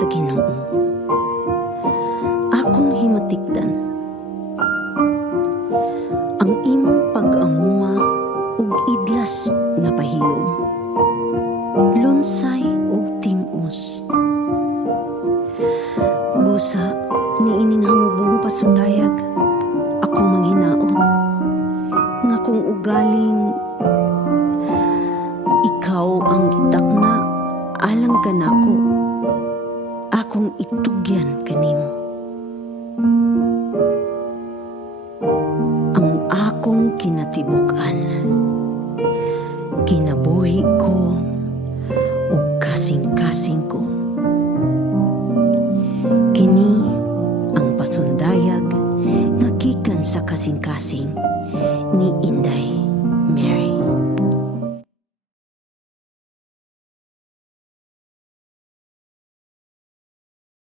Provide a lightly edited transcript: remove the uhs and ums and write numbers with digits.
sa Ginoo. Akong himatikdan ang imong pag-amuma ug idlas nga pahiyom, lunsay ug tim-os. Busa niining hamubong pasundayag, ako manghinaot nga kung ugaling ikaw ang gitakna alang kanako, akong itugyan kanimo. Ang akong kinatibuk-an, kinabuhi ko ug kasing-kasing ko. Kini ang pasundayag nga gikan sa kasing-kasing ni Inday.